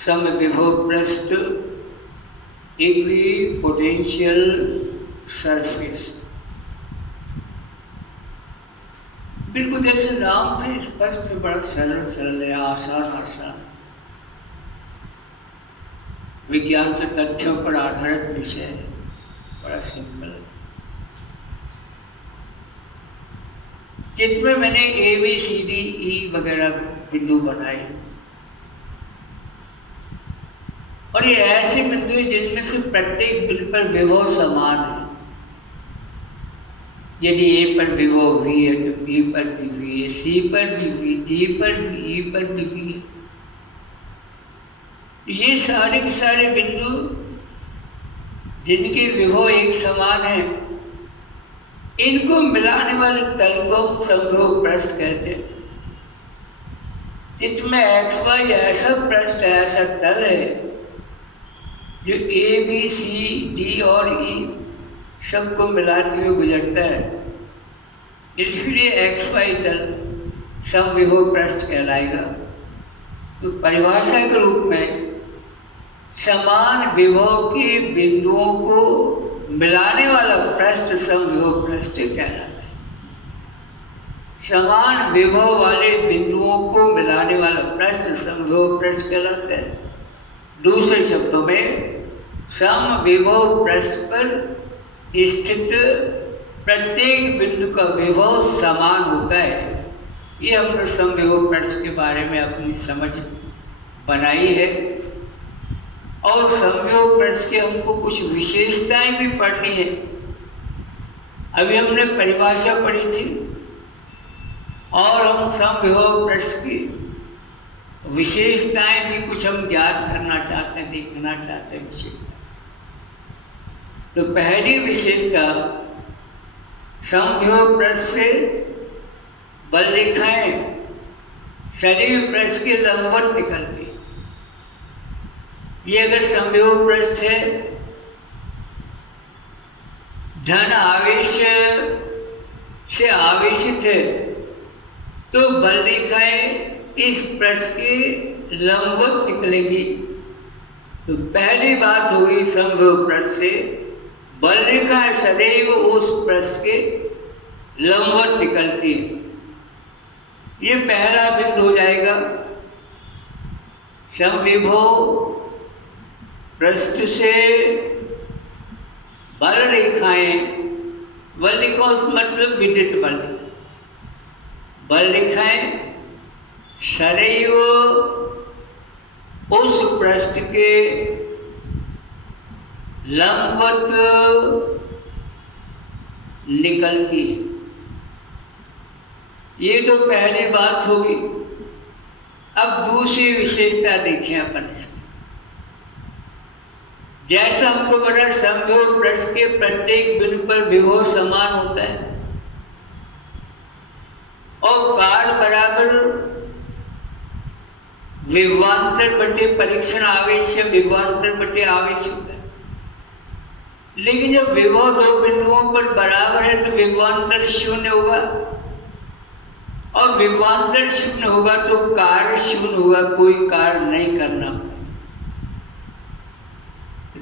समविभव पृष्ठ equipotential surface. बिल्कुल जैसे नाम से स्पष्ट, बड़ा सरल सरल है, आसान आसान, विज्ञान के तथ्यों पर आधारित विषय है, बड़ा सिंपल है। चित्र में मैंने A B C D E वगैरह बिंदु बनाए, और ये ऐसे बिंदु हैं जिनमें से प्रत्येक बिंदु पर विभव समान है। यदि ए पर विभव वी है तो बी पर भी वी है, सी पर भी वी, डी पर भी, ई पर भी वी है। ये सारे के सारे बिंदु जिनके विभव एक समान है, इनको मिलाने वाले तल को हम समविभव पृष्ठ कहते हैं। चित्र में एक्स वाई ऐसा पृष्ठ है, ऐसा तल है जो ए बी सी डी और ई सबको मिलाते हुए गुजरता है, इसलिए एक्स वाई तल समविभव पृष्ठ कहलाएगा। तो परिभाषा के रूप में समान विभव के बिंदुओं को मिलाने वाला पृष्ठ समविभव पृष्ठ कहलाता है। समान विभव वाले बिंदुओं को मिलाने वाला पृष्ठ समविभव पृष्ठ कहलाता है। दूसरे शब्दों में समविभव पृष्ठ पर स्थित प्रत्येक बिंदु का विभव समान होता है। ये हमने समविभव पृष्ठ के बारे में अपनी समझ बनाई है, और समविभव पृष्ठ के हमको कुछ विशेषताएं भी पढ़नी है। अभी हमने परिभाषा पढ़ी थी, और हम समविभव पृष्ठ की विशेषताएं भी कुछ हम ज्ञात करना चाहते हैं, देखना चाहते हैं विशेषता। तो पहली विशेषता, समविभव पृष्ठ से बल रेखाएं सदैव पृष्ठ के लंबवत निकलती। ये अगर समविभव पृष्ठ है, धन आवेश से आवेशित है, तो बल रेखाएं इस पृष्ठ के लंबवत निकलेगी। तो पहली बात होगी, समविभव पृष्ठ से बल रेखाएं सदैव उस पृष्ठ के लंबवत निकलती है। ये पहला बिंदु हो जाएगा। समविभव पृष्ठ से बल रेखाएं, बल रेखाओं से मतलब विद्युत बल, बल रेखाएं सदैव उस पृष्ठ के लंबवत निकलती है। ये तो पहली बात होगी। अब दूसरी विशेषता देखें अपन इसमें। जैसा हमको बता, समविभव पृष्ठ के प्रत्येक बिंदु पर विभव समान होता है, और कार्य बराबर विभवांतर बटे परीक्षण आवेश या विभवांतर बटे आवेश होता है। लेकिन जब विभव दो बिंदुओं पर बराबर है तो विभवांतर शून्य होगा, और विभवांतर शून्य होगा तो कार्य शून्य होगा, कोई कार्य नहीं करना।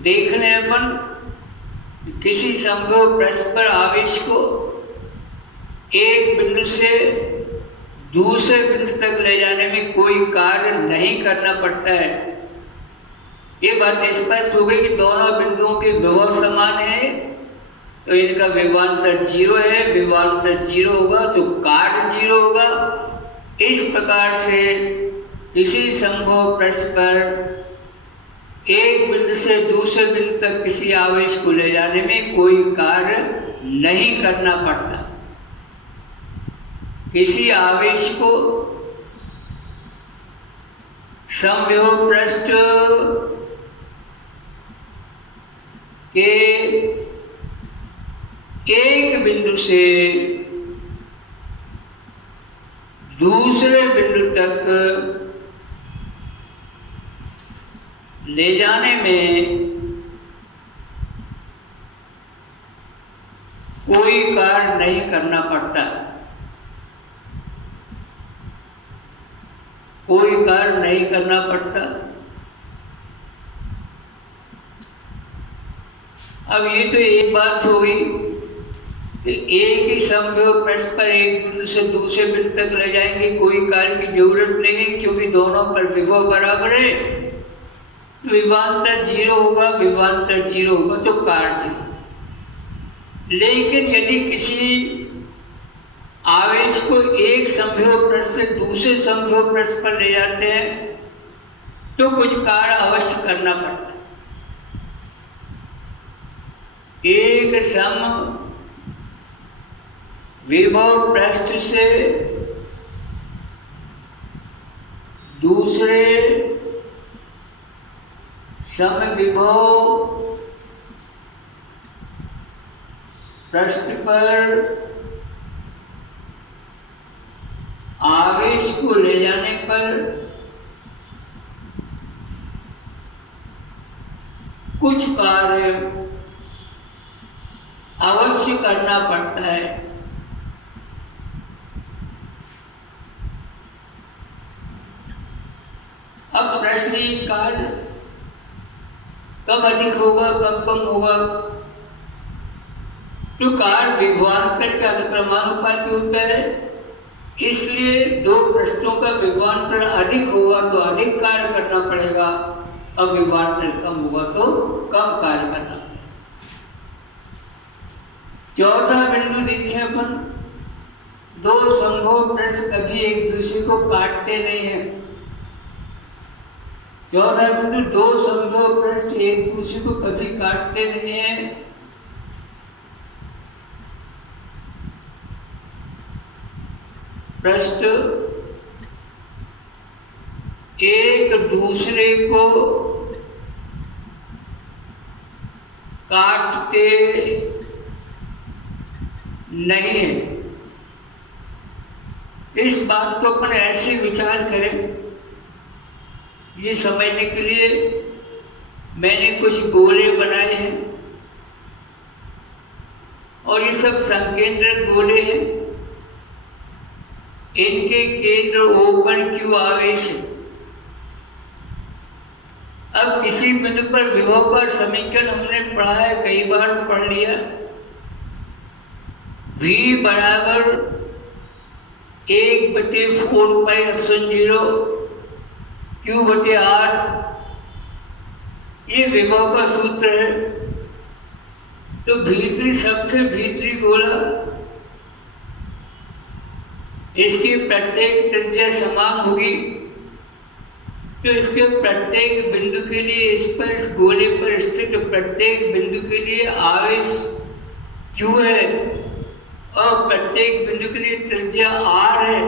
देख लें अपन, किसी समविभव पृष्ठ पर आवेश को एक बिंदु से दूसरे बिंदु तक ले जाने में कोई कार्य नहीं करना पड़ता है। ये बात स्पष्ट हो गई कि दोनों बिंदुओं के विभव समान है, तो इनका विभवांतर 0 है। विभवांतर 0 होगा तो कार्य 0 होगा। इस प्रकार से किसी समविभव पृष्ठ पर एक बिंदु से दूसरे बिंदु तक किसी आवेश को ले जाने में कोई कार्य नहीं करना पड़ता। किसी आवेश को समविभव पृष्ठ के एक बिंदु से दूसरे बिंदु तक ले जाने में कोई कार्य नहीं करना पड़ता। कोई कार्य नहीं करना पड़ता। अब ये तो एक बात हो गई कि एक ही समविभव पृष्ठ पर एक बिंदु से दूसरे बिंदु तक ले जाएंगे, कोई कार्य की जरूरत नहीं है क्योंकि दोनों पर विभव बराबर है। तो विभवांतर 0 होगा, विभवांतर 0 होगा तो कार्य 0। लेकिन यदि किसी आवेश को एक समविभव पृष्ठ से दूसरे समविभव पृष्ठ पर ले जाते हैं तो कुछ कार्य अवश्य करना पड़ता है। एक सम विभव पृष्ठ से दूसरे समविभव पृष्ठ पर आवेश को ले जाने पर कुछ कार्य अवश्य करना पड़ता है। अब प्रश्न ये कार्य कब अधिक होगा, कब कम होगा? तो कार्य विभवांतर का अनुक्रमानुपाती होता है, इसलिए दो पृष्ठों का विभवांतर अधिक होगा तो अधिक कार्य करना पड़ेगा, अब विभवांतर कम होगा तो कम कार्य करना पड़ेगा। चौथा बिंदु देखिए अपन, दो समभुज पृष्ठ कभी एक दूसरे को काटते नहीं है। चौथा बिंदु, दो समभुज पृष्ठ एक दूसरे को कभी काटते नहीं है। पृष्ठ एक दूसरे को काटते नहीं है। इस बात को अपन ऐसे विचार करें, ये समझने के लिए मैंने कुछ गोले बनाए हैं और ये सब संकेंद्रक गोले हैं। इनके केंद्र ओपन क्यू आवेश है। अब किसी बिंदु पर विभव का समीकरण हमने पढ़ा है, कई बार पढ़ लिया। V बराबर 1/4πε0 Q/R, ये विभव का सूत्र है। तो भीतरी, सबसे भीतरी गोला, इसकी प्रत्येक त्रिज्या समान होगी, तो इसके प्रत्येक बिंदु के लिए, इस पर, इस गोले पर स्थित प्रत्येक बिंदु के लिए आवेश Q है और प्रत्येक बिंदु के लिए त्रिज्या R है।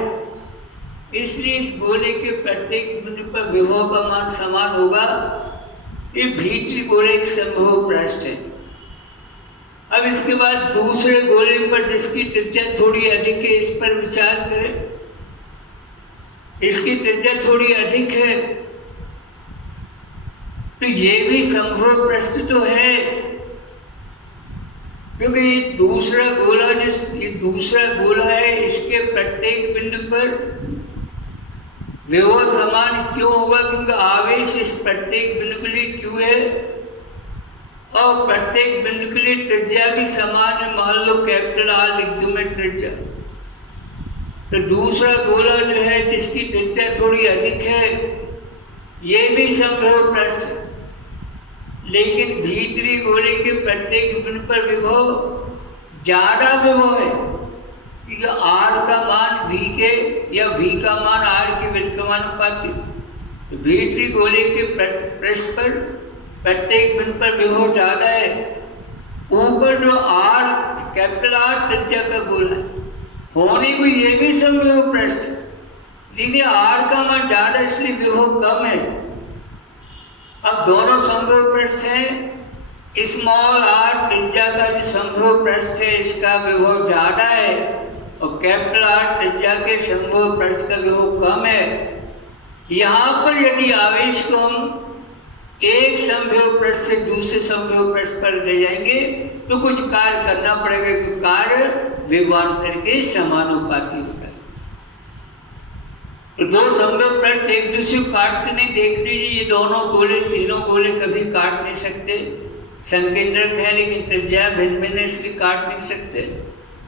इसलिए इस गोले के प्रत्येक बिंदु पर विभव का मान समान होगा। ये भीतरी गोले एक समभुज पृष्ठ है। अब इसके बाद दूसरे गोले पर जिसकी त्रिज्या थोड़ी अधिक है, इस पर विचार करें। इसकी त्रिज्या थोड़ी अधिक है तो ये भी समभुज पृष्ठ तो है, क्योंकि ये दूसरा गोला, ये दूसरा गोला है, इसके प्रत्येक बिंदु पर विभव समान क्यों होगा? क्योंकि आवेश इस प्रत्येक बिंदु के लिए क्यों है और प्रत्येक बिंदु के लिए त्रिज्या भी समान है। मान लो कैपिटल R लिख दूं मैं त्रिज्या, तो दूसरा गोला जो है जिसकी त्रिज्या थोड़ी अधिक है, ये भी समभुज पृष्ठ है। लेकिन भीतरी गोले के प्रत्येक बिंदु पर विभव ज्यादा विभव है, क्योंकि R का मान V के या V का मान R के व्युत्क्रमानुपाती। तो भीतरी गोले के पृष्ठ पर प्रत्येक बिंदु पर विभव ज्यादा है। ऊपर जो R, कैपिटल R त्रिज्या का गोला है, होने को ये भी समभुज पृष्ठ, लेकिन R का मान ज्यादा इसलिए विभव कम है। अब दोनों समभुज पृष्ठ हैं। स्मॉल r त्रिज्या का जो समभुज पृष्ठ है, इसका विभव ज्यादा है और कैपिटल R त्रिज्या के समभुज पृष्ठ का विभव कम है। यहाँ पर यदि आवेश को हम एक समभुज पृष्ठ से दूसरे समभुज पृष्ठ पर ले जाएंगे तो कुछ कार्य करना पड़ेगा, क्योंकि कार्य विभवांतर के समानुपाती होता है। तो दो समभुज पृष्ठ एक दूसरे को काटते नहीं। देख लीजिए, ये दोनों गोले, तीनों गोले कभी काट नहीं सकते। संकेंद्रक है, लेकिन त्रिज्या भिन्न भिन्न, इसलिए काट नहीं सकते।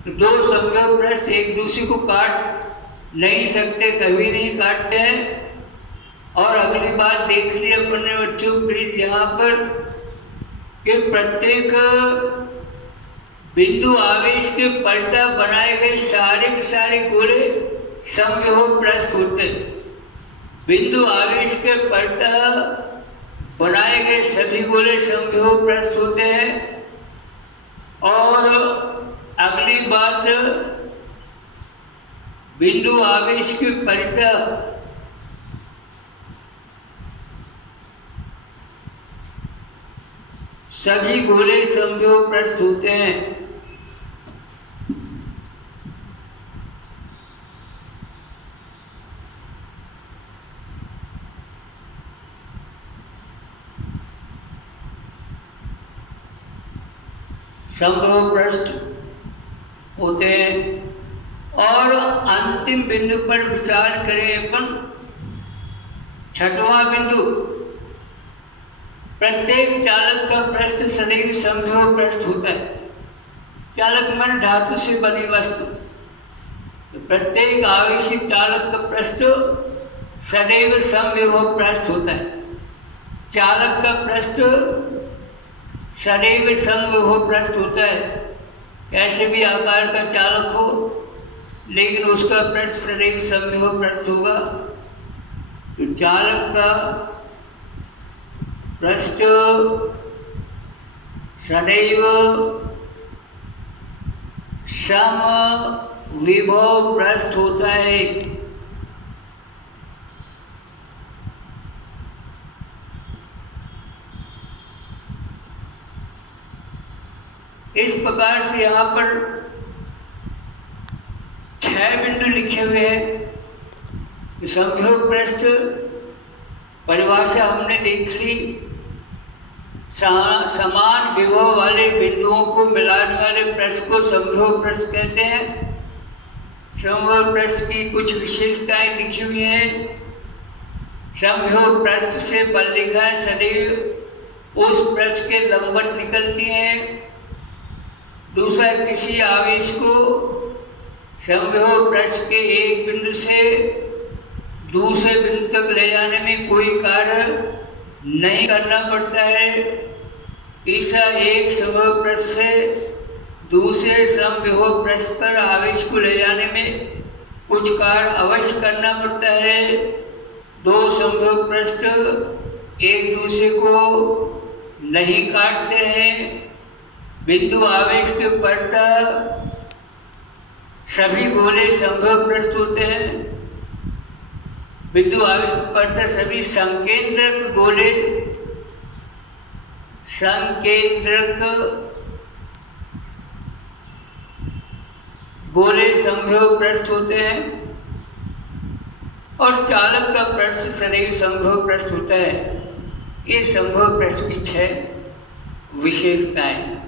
तो दो समव्यूह पृष्ठ एक दूसरे को काट नहीं सकते, कभी नहीं काटते हैं। और अगली बात देख ली अपने बच्चों प्लीज यहाँ पर कि प्रत्येक बिंदु आवेश के पलटा बनाए गए सारे के सारे गोले समव्यूह पृष्ठ होते हैं। बिंदु आवेश के पलटा बनाए गए सभी गोले समव्यूह पृष्ठ होते हैं। और अगली बात, बिंदु आवेश के पलटा सभी गोले समव्यूह पृष्ठ होते हैं। समव्यूह पृष्ठ होते हैं। और अंतिम बिंदु पर विचार करें अपन, छठवां बिंदु, प्रत्येक चालक का पृष्ठ सदैव समव्यूह पृष्ठ होता है। चालक मन धातु से बनी वस्तु, तो प्रत्येक आवेशित चालक का पृष्ठ सदैव समव्यूह पृष्ठ होता है। चालक का पृष्ठ सदैव समव्यूह पृष्ठ होता है। कैसे भी आकार का चालक हो, लेकिन उसका पृष्ठ सदैव समव्यूह पृष्ठ होगा। तो चालक का पृष्ठ सदैव समविभव पृष्ठ होता है। इस प्रकार से यहाँ पर 6 बिंदु लिखे हुए हैं। समव्यूह पृष्ठ परिभाषा हमने देख ली। समान विभव वाले बिंदुओं को मिलाने वाले पृष्ठ को समव्यूह पृष्ठ कहते हैं। समव्यूह पृष्ठ की कुछ विशेषताएं लिखी हुई हैं। समव्यूह पृष्ठ से बल्लिकाएं सदैव उस पृष्ठ के लंबवत निकलती हैं। दूसरा, किसी आवेश को समव्यूह पृष्ठ के एक बिंदु से दूसरे बिंदु तक ले जाने में कोई कार्य नहीं करना पड़ता है। तीसरा, एक समव्यूह पृष्ठ से दूसरे समव्यूह पृष्ठ पर आवेश को ले जाने में कुछ कार्य अवश्य करना पड़ता है। दो समव्यूह पृष्ठ एक दूसरे को नहीं काटते हैं। बिंदु आवेश के पलटा सभी गोले समव्यूह पृष्ठ होते हैं। बिंदु आवेश के पलटा सभी संकेंद्रक गोले समव्यूह पृष्ठ होते हैं। और चालक का पृष्ठ सदैव समव्यूह पृष्ठ होता है। ये समव्यूह पृष्ठ की 6 विशेषताएं।